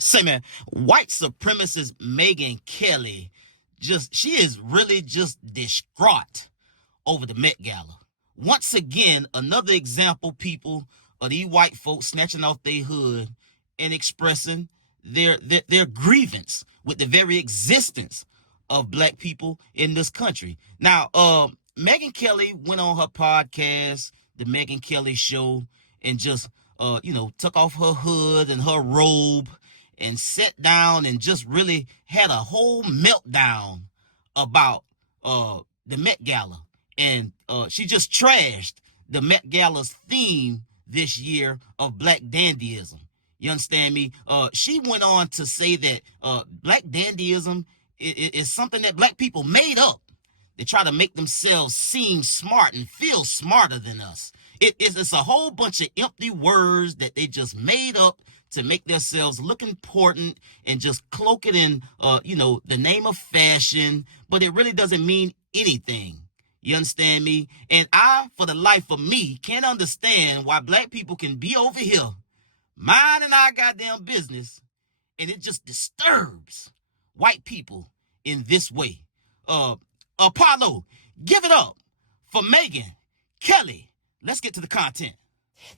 Say, man, white supremacist Megyn Kelly, she is really just distraught over the Met Gala. Once again, another example, people, of these white folks snatching off their hood and expressing their grievance with the very existence of black people in this country. Now, Megyn Kelly went on her podcast, the Megyn Kelly Show, and just, took off her hood and her robe and sat down and just really had a whole meltdown about the Met Gala. And she just trashed the Met Gala's theme this year of black dandyism. You understand me? She went on to say that black dandyism is something that black people made up. They try to make themselves seem smart and feel smarter than us. It's a whole bunch of empty words that they just made up to make themselves look important and just cloak it in, the name of fashion, but it really doesn't mean anything. You understand me? And I, for the life of me, can't understand why black people can be over here minding our goddamn business, and it just disturbs white people in this way. Apollo, give it up for Megyn Kelly. Let's get to the content.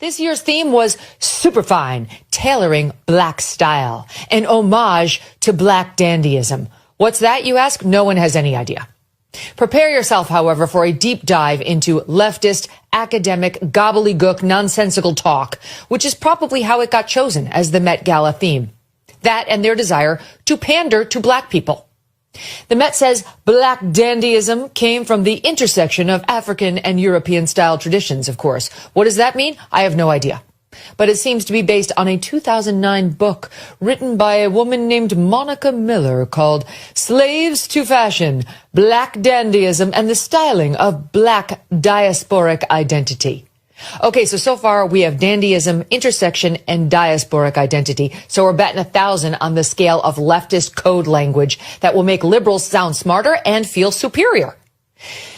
This year's theme was Superfine, tailoring black style, an homage to black dandyism. What's that, you ask? No one has any idea. Prepare yourself, however, for a deep dive into leftist, academic, gobbledygook, nonsensical talk, which is probably how it got chosen as the Met Gala theme. That and their desire to pander to black people. The Met says black dandyism came from the intersection of African and European style traditions, of course. What does that mean? I have no idea. But it seems to be based on a 2009 book written by a woman named Monica Miller called Slaves to Fashion, Black Dandyism and the Styling of Black Diasporic Identity. Okay, so far we have dandyism, intersection, and diasporic identity. So we're batting 1,000 on the scale of leftist code language that will make liberals sound smarter and feel superior.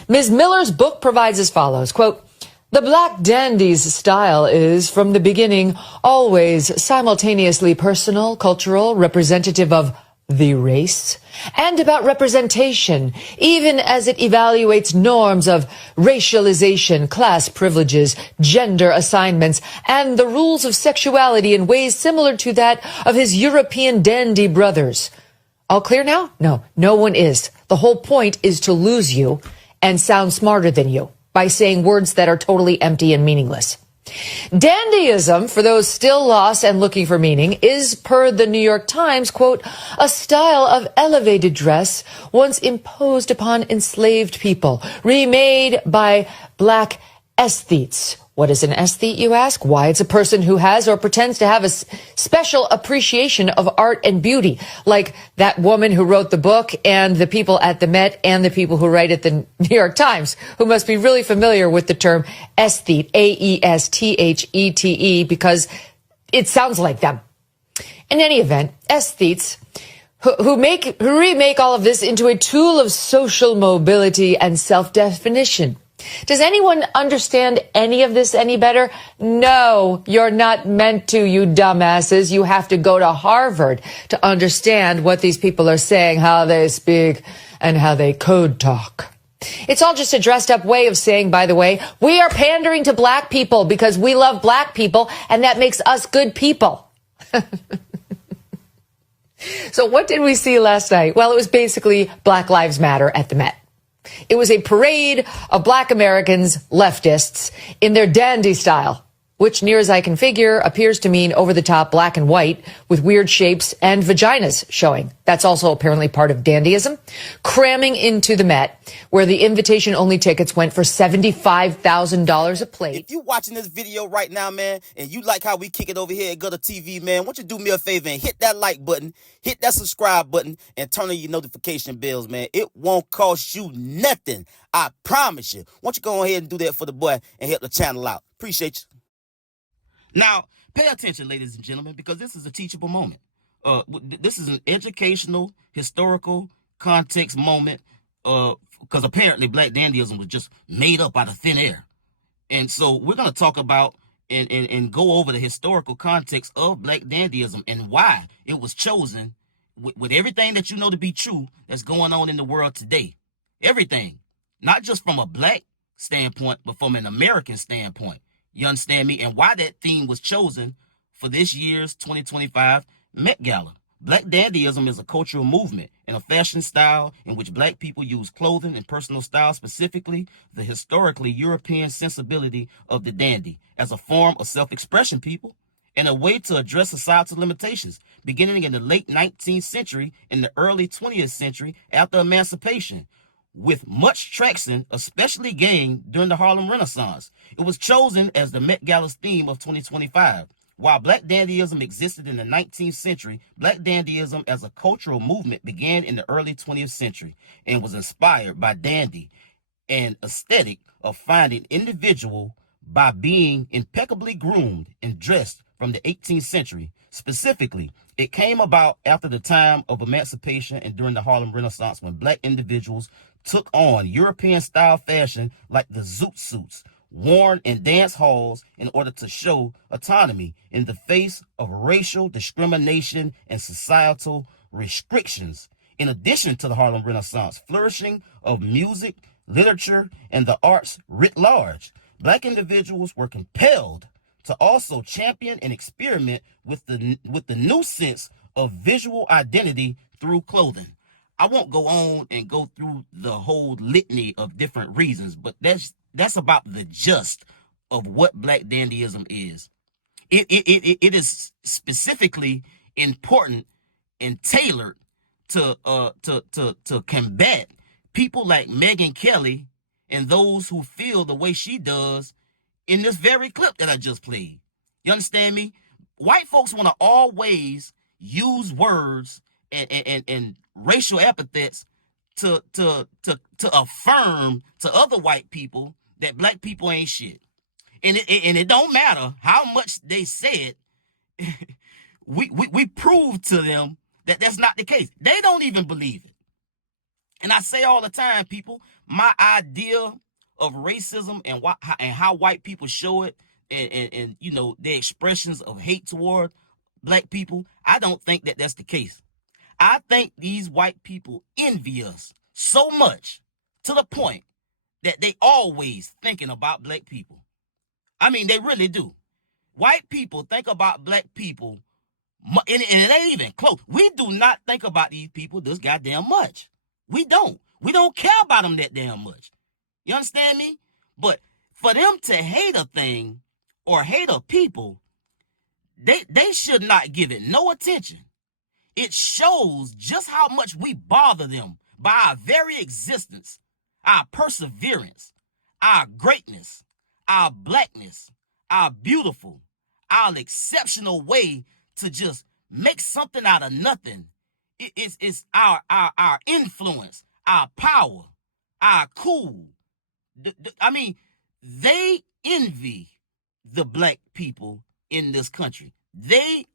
Ms. Miller's book provides as follows, quote, "The black dandy's style is, from the beginning, always simultaneously personal, cultural, representative of the race, and about representation, even as it evaluates norms of racialization, class privileges, gender assignments, and the rules of sexuality in ways similar to that of his European dandy brothers." All clear now? No one is. The whole point is to lose you and sound smarter than you by saying words that are totally empty and meaningless. Dandyism, for those still lost and looking for meaning, is, per the New York Times, quote, "a style of elevated dress once imposed upon enslaved people, remade by black aesthetes." What is an aesthete, you ask? Why, it's a person who has or pretends to have a special appreciation of art and beauty, like that woman who wrote the book and the people at the Met and the people who write at the New York Times, who must be really familiar with the term aesthete, A-E-S-T-H-E-T-E, because it sounds like them. In any event, aesthetes who remake all of this into a tool of social mobility and self-definition. Does anyone understand any of this any better? No, you're not meant to, you dumbasses. You have to go to Harvard to understand what these people are saying, how they speak, and how they code talk. It's all just a dressed up way of saying, by the way, we are pandering to black people because we love black people, and that makes us good people. So what did we see last night? Well, it was basically Black Lives Matter at the Met. It was a parade of black Americans, leftists, in their dandy style, which, near as I can figure, appears to mean over-the-top black and white with weird shapes and vaginas showing. That's also apparently part of dandyism. Cramming into the Met, where the invitation-only tickets went for $75,000 a plate. If you watching this video right now, man, and you like how we kick it over here at GuddaTV, man, why don't you do me a favor and hit that like button, hit that subscribe button, and turn on your notification bells, man. It won't cost you nothing. I promise you. Why don't you go ahead and do that for the boy and help the channel out. Appreciate you. Now, pay attention, ladies and gentlemen, because this is a teachable moment. This is an educational, historical context moment, because apparently black dandyism was just made up out of thin air. And so we're going to talk about and go over the historical context of Black Dandyism and why it was chosen with everything that you know to be true that's going on in the world today. Everything. Not just from a Black standpoint, but from an American standpoint. You understand me? And why that theme was chosen for this year's 2025 Met Gala. Black Dandyism is a cultural movement and a fashion style in which Black people use clothing and personal style, specifically the historically European sensibility of the dandy, as a form of self-expression, people, and a way to address societal limitations, beginning in the late 19th century and the early 20th century after emancipation, with much traction, especially gained during the Harlem Renaissance. It was chosen as the Met Gala's theme of 2025. While Black Dandyism existed in the 19th century, Black Dandyism as a cultural movement began in the early 20th century and was inspired by dandy, an aesthetic of finding individual by being impeccably groomed and dressed from the 18th century. Specifically, it came about after the time of emancipation and during the Harlem Renaissance, when Black individuals took on European-style fashion like the zoot suits worn in dance halls in order to show autonomy in the face of racial discrimination and societal restrictions. In addition to the Harlem Renaissance flourishing of music, literature, and the arts writ large, Black individuals were compelled to also champion and experiment with the new sense of visual identity through clothing. I won't go on and go through the whole litany of different reasons, but that's about the gist of what Black Dandyism is. It is specifically important and tailored to combat people like Megyn Kelly and those who feel the way she does in this very clip that I just played. You understand me? White folks want to always use words and racial epithets to affirm to other white people that Black people ain't shit. And it don't matter how much they said, we prove to them that that's not the case. They don't even believe it. And I say all the time, people, my idea of racism and how white people show it, and you know, their expressions of hate toward Black people, I don't think that that's the case. I think these white people envy us so much to the point that they always thinking about Black people. I mean, they really do. White people think about Black people, and it ain't even close. We do not think about these people this goddamn much. We don't. We don't care about them that damn much. You understand me? But for them to hate a thing or hate a people, they should not give it no attention. It shows just how much we bother them by our very existence, our perseverance, our greatness, our Blackness, our beautiful, our exceptional way to just make something out of nothing. It's our influence, our power, our cool. I mean, they envy the Black people in this country. They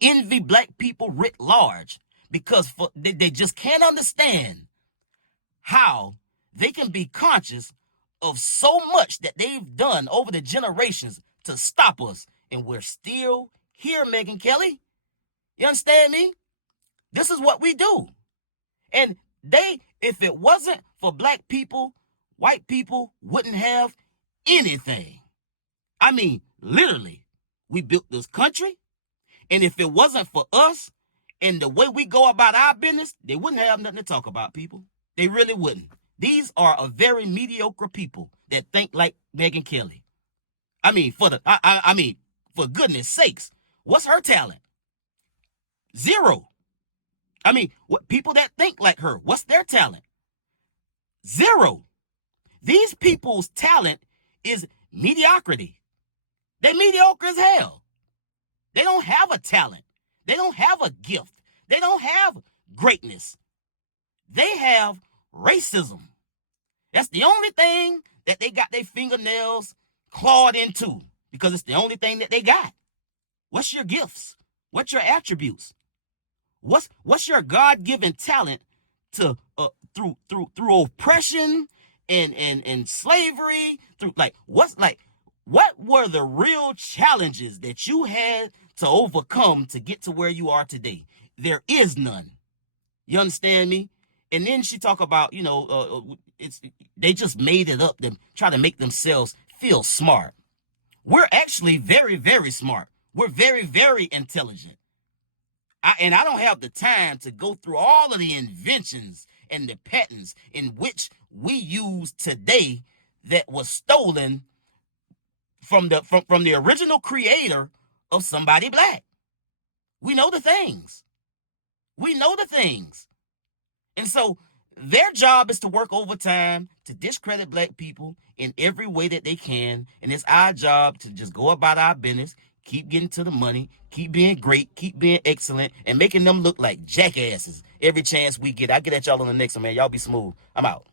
envy Black people writ large because they just can't understand how they can be conscious of so much that they've done over the generations to stop us, and we're still here, Megyn Kelly. You understand me? This is what we do. And if it wasn't for Black people, white people wouldn't have anything. I mean, literally, we built this country, and if it wasn't for us and the way we go about our business, they wouldn't have nothing to talk about, people. They really wouldn't. These are a very mediocre people that think like Megyn Kelly. I mean, for goodness sakes, what's her talent? Zero. I mean, what people that think like her, what's their talent? Zero. These people's talent is mediocrity. They're mediocre as hell. They don't have a talent. They don't have a gift. They don't have greatness. They have racism. That's the only thing that they got their fingernails clawed into, because it's the only thing that they got. What's your gifts? What's your attributes? What's your God-given talent to through oppression and slavery, through like What were the real challenges that you had to overcome to get to where you are today? There is none. You understand me? And then she talk about, they just made it up to try to make themselves feel smart. We're actually very, very smart. We're very, very intelligent. I don't have the time to go through all of the inventions and the patents in which we use today that was stolen from the original creator of Somebody Black. We know the things. We know the things. And so their job is to work overtime to discredit black people in every way that they can. And it's our job to just go about our business, keep getting to the money, keep being great, keep being excellent, and making them look like jackasses every chance we get. I'll get at y'all on the next one, man. Y'all be smooth. I'm out.